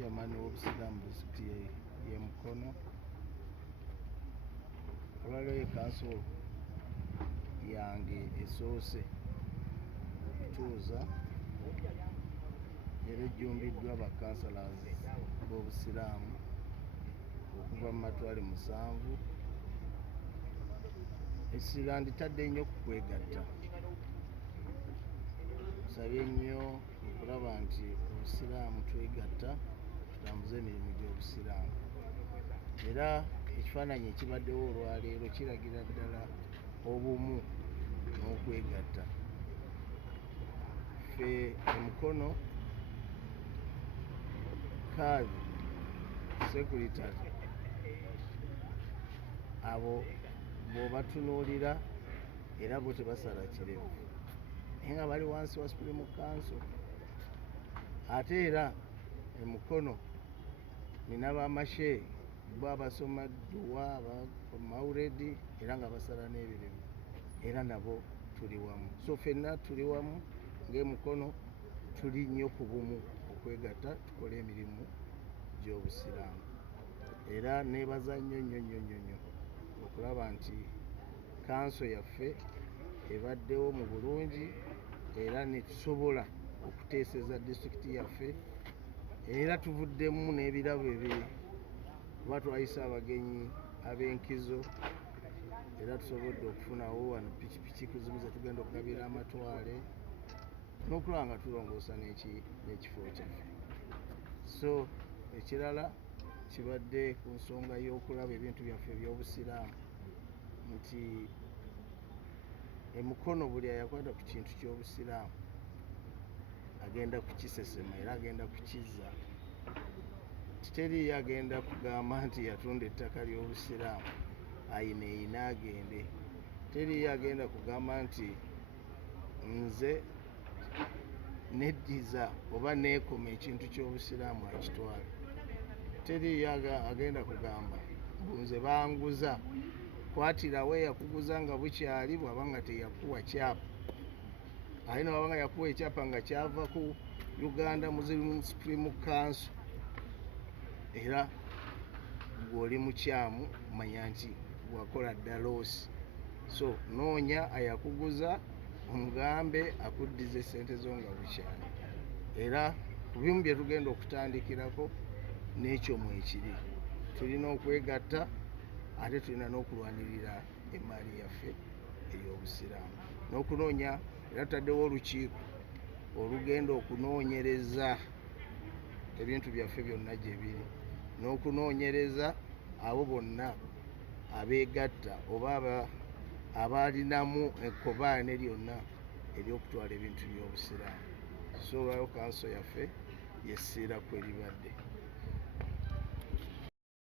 chairman w'Obwisilamu disitulikiti y'Emukono. Olwaleero kanso yange esoose okutuuza era ejjumbiddwa bakansalazi b'Obusiraamu okuva mu matwale 7. Essira nditadde nnyo ku kwegatta. Nsabye nnyo okulaba nti Obusiraamu twegatta tutambuze emirimu gy'Obusiraamu. Era ekifaananyi ekibaddewo olwaleero kiragira ddala obumu n'okwegatta. Ffe Emukono kaadhi sekuritale abo bw'obatunuulira era bo tebasala kirevu naye nga bali wansi wa Supreme Council. Ate era Emukono nina bamashe bo abasoma dduwa mawuledi era nga basala n'ebiremu era nabo tuli wamu. So ffenna tuli wamu ng'Emukono tuli nnyo ku bumu okwegatta tukole emirimu gy'Obusiraamu. Era neebaza nnyo okulaba nti kanso yaffe ebaddewo mu bulungi era ne tusobola okuteeseza disitulikiti yaffe era tuvuddemu n'ebirabo ebiri kuba twayisa abagenyi ab'enkizo era tusobodde okufunawo wano pikipiki kuzibu ze tugenda okugabira amatwale n'okulaba nga tulongoosa n'ekifo kyaffe. So ekirala kibadde ku nsonga y'okulaba ebintu byaffe eby'Obusiraamu nti Emukono buli ayakwata ku kintu ky'Obusiraamu agenda kukisesema era agenda kukizza. Teriyo agenda kugamba nti yatunda ettaka ly'Obusiraamu ayina agende. Teriyo agenda kugamba nti nze neddiza oba neekoma ekintu ky'Obusiraamu akitwala. Teriyo agenda kugamba nze banguza kwatirawo eyakuguza nga bukyali bw'aba nga teyakuwa kyapa. Ate ne bw'aba nga yakuwa ekyapa nga kyava ku Uganda Muslim Supreme Council era gw'oli mukyamu manya nti wakola ddaloosi. So noonya ayakuguza omugambe akuddiza essente zo nga bukyali. Era ku bimu bye tugenda okutandikirako n'ekyo mwekiri. Tulina okwegatta ate tulina n'okulwanirira emaali yaffe ey'Obusiraamu n'okunoonya era tutaddewo olukiiko olugenda okunoonyereza ebintu byaffe byonna gye biri n'okunoonyereza abo bonna abeegatta oba abaalinamu ekkobaane lyonna ery'okutwala ebintu by'Obusiraamu. So olwayo kanso yaffe yessiira kwe libadde.